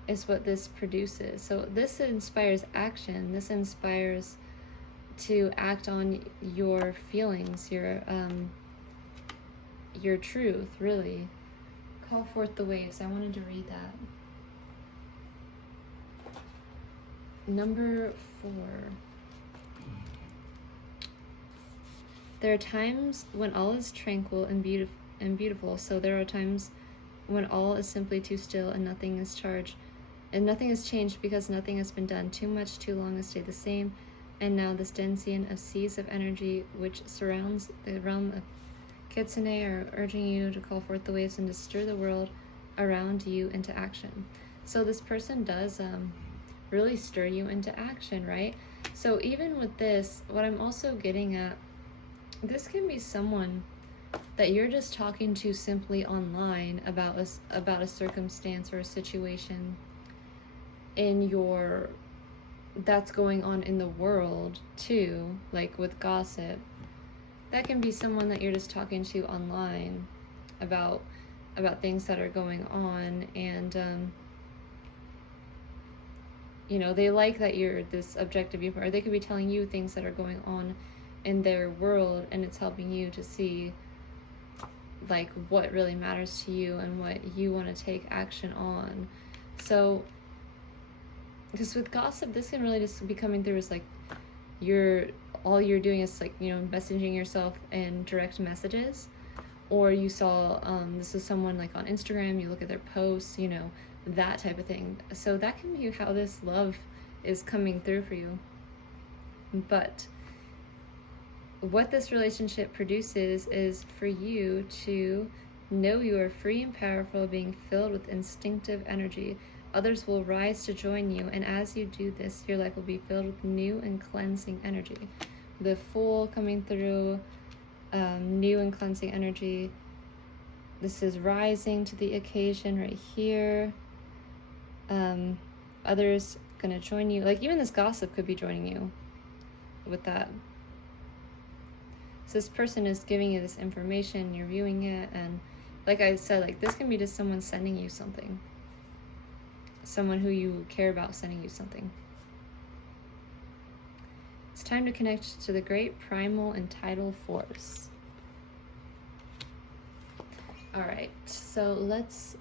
is what this produces. So this inspires action. This inspires to act on your feelings, your truth, really. Call forth the waves. I wanted to read that. Number 4. There are times when all is tranquil and beautiful. So there are times when all is simply too still and nothing is charged, and nothing has changed because nothing has been done. Too much, too long has stayed the same. And now this densian of seas of energy which surrounds the realm of Kitsune are urging you to call forth the waves and to stir the world around you into action. So this person does really stir you into action, right? So even with this, what I'm also getting at, this can be someone that you're just talking to simply online about a circumstance or a situation that's going on in the world too, like with gossip. That can be someone that you're just talking to online about things that are going on, and you know, they like that you're this objective viewpoint, or they could be telling you things that are going on in their world, and it's helping you to see like what really matters to you and what you want to take action on. So because with gossip, this can really just be coming through as like all you're doing is like, you know, messaging yourself in direct messages, or you saw this is someone like on Instagram, you look at their posts, you know, that type of thing. So that can be how this love is coming through for you. But what this relationship produces is for you to know you are free and powerful, being filled with instinctive energy. Others will rise to join you, and as you do this, your life will be filled with new and cleansing energy. The Fool coming through, new and cleansing energy. This is rising to the occasion right here. Others gonna join you. Like even this gossip could be joining you with that. So this person is giving you this information, you're viewing it, and like I said, like this can be just someone sending you something. Someone who you care about sending you something. It's time to connect to the great primal Untitled force. Alright, so let's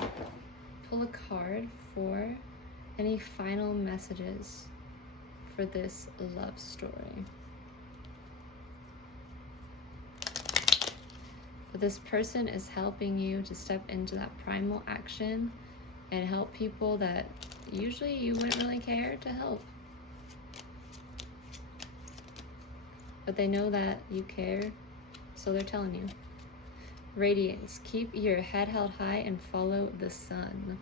pull a card for any final messages for this love story. But this person is helping you to step into that primal action and help people that usually you wouldn't really care to help. But they know that you care, so they're telling you. Radiance, keep your head held high and follow the sun.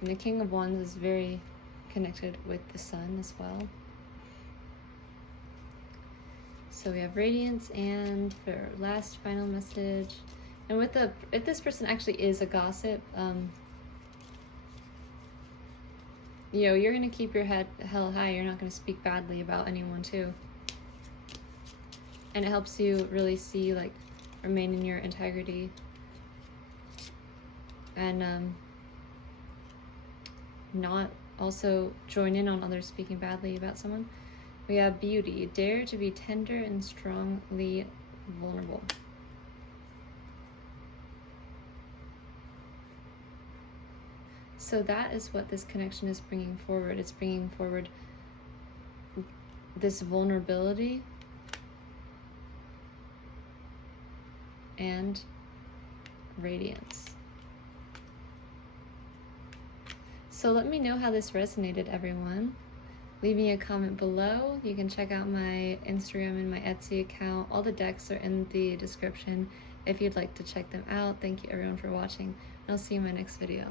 And the King of Wands is very connected with the sun as well. So we have radiance, and for our last final message, and with the, if this person actually is a gossip, you know, you're gonna keep your head held high. You're not gonna speak badly about anyone too. And it helps you really see, like, remain in your integrity and not also join in on others speaking badly about someone. We have beauty, dare to be tender and strongly vulnerable. So that is what this connection is bringing forward. It's bringing forward this vulnerability and radiance. So let me know how this resonated, everyone. Leave me a comment below. You can check out my Instagram and my Etsy account. All the decks are in the description if you'd like to check them out. Thank you everyone for watching, and I'll see you in my next video.